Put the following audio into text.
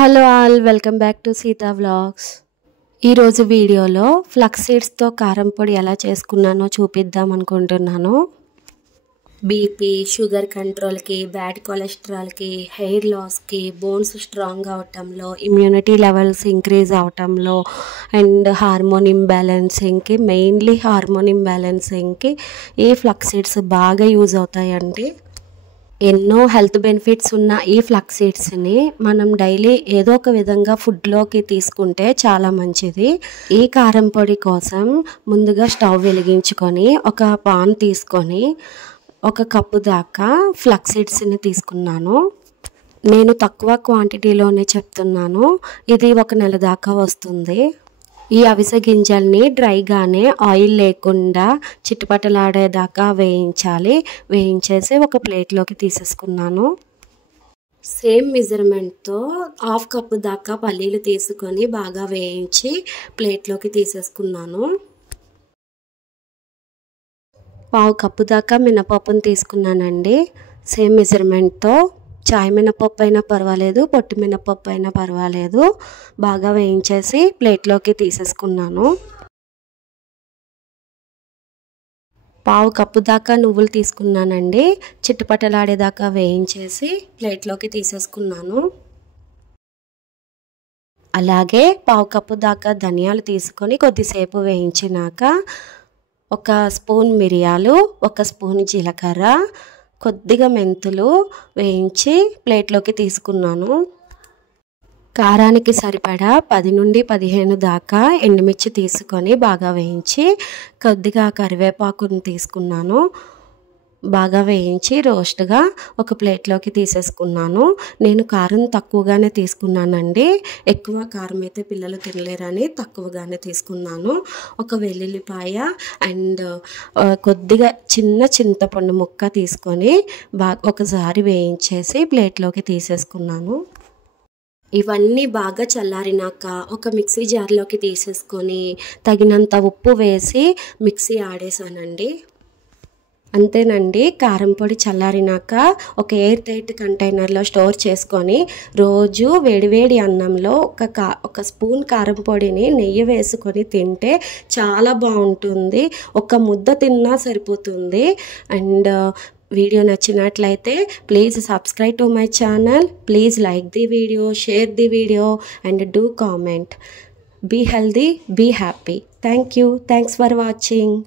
Hello all, welcome back to Sita vlogs. ఈరోజు వీడియోలో flux సీడ్స్తో కారం పొడి ఎలా చేసుకున్నానో చూపిద్దాం అనుకుంటున్నాను. బీపీ, షుగర్ కంట్రోల్కి, బ్యాడ్ కొలెస్ట్రాల్కి, హెయిర్ లాస్కి, బోన్స్ స్ట్రాంగ్ అవటంలో, ఇమ్యూనిటీ లెవెల్స్ ఇంక్రీజ్ అవటంలో అండ్ హార్మోన్ ఇంబ్యాలెన్సింగ్కి, మెయిన్లీ హార్మోన్ ఇంబ్యాలెన్సింగ్కి ఈ ఫ్లక్స్ సీడ్స్ బాగా యూజ్ అవుతాయండి. ఎన్నో హెల్త్ బెనిఫిట్స్ ఉన్న ఈ ఫ్లక్స్ సీడ్స్ని మనం డైలీ ఏదో ఒక విధంగా ఫుడ్లోకి తీసుకుంటే చాలా మంచిది. ఈ కారం పొడి కోసం ముందుగా స్టవ్ వెలిగించుకొని ఒక పాన్ తీసుకొని 1 కప్పు దాకా ఫ్లక్స్ సీడ్స్ని తీసుకున్నాను. నేను తక్కువ క్వాంటిటీలోనే చెప్తున్నాను. ఇది 1 నెల దాకా వస్తుంది. ఈ అవిసె గింజల్ని డ్రైగానే ఆయిల్ లేకుండా చిటపటలాడేదాకా వేయించాలి. వేయించేసి ఒక ప్లేట్లోకి తీసేసుకున్నాను. సేమ్ మెజర్మెంట్తో 1/2 కప్పు దాకా పల్లీలు తీసుకొని బాగా వేయించి ప్లేట్లోకి తీసేసుకున్నాను. 1/2 కప్పు దాకా మినపప్పును తీసుకున్నానండి. సేమ్ మెజర్మెంట్తో. చాయ్ మినపప్పు అయినా పర్వాలేదు, పొట్టి మినపప్పు అయినా పర్వాలేదు. బాగా వేయించేసి ప్లేట్లోకి తీసేసుకున్నాను. 1/2 కప్పు దాకా నువ్వులు తీసుకున్నానండి. చిట్టపటలాడేదాకా వేయించేసి ప్లేట్లోకి తీసేసుకున్నాను. అలాగే 1/2 కప్పు దాకా ధనియాలు తీసుకొని కొద్దిసేపు వేయించినాక 1 స్పూన్ మిరియాలు, 1 స్పూన్ జీలకర్ర, కొద్దిగా మెంతులు వేయించి ప్లేట్లోకి తీసుకున్నాను. కారానికి సరిపడా 10 నుండి 15 దాకా ఎండుమిర్చి తీసుకొని బాగా వేయించి కొద్దిగా కరివేపాకుని తీసుకున్నాను. బాగా వేయించి రోస్ట్గా ఒక ప్లేట్లోకి తీసేసుకున్నాను. నేను కారం తక్కువగానే తీసుకున్నానండి. ఎక్కువ కారం అయితే పిల్లలు తినలేరని తక్కువగానే తీసుకున్నాను. 1 వెల్లుల్లిపాయ అండ్ కొద్దిగా చిన్న చింతపండు ముక్క తీసుకొని ఒకసారి వేయించేసి ప్లేట్లోకి తీసేసుకున్నాను. ఇవన్నీ బాగా చల్లారినాక ఒక మిక్సీ జార్లోకి తీసేసుకొని తగినంత ఉప్పు వేసి మిక్సీ ఆడేసానండి. అంతేనండి. కారం పొడి చల్లారినాక ఒక ఎయిర్ టైట్ కంటైనర్లో స్టోర్ చేసుకొని రోజు వేడివేడి అన్నంలో ఒక స్పూన్ కారం పొడిని నెయ్యి వేసుకొని తింటే చాలా బాగుంటుంది. 1 ముద్ద తిన్నా సరిపోతుంది. అండ్ వీడియో నచ్చినట్లయితే please subscribe to my channel. Please like the video, share the video and do comment. Be healthy, be happy. Thank you. Thanks for watching.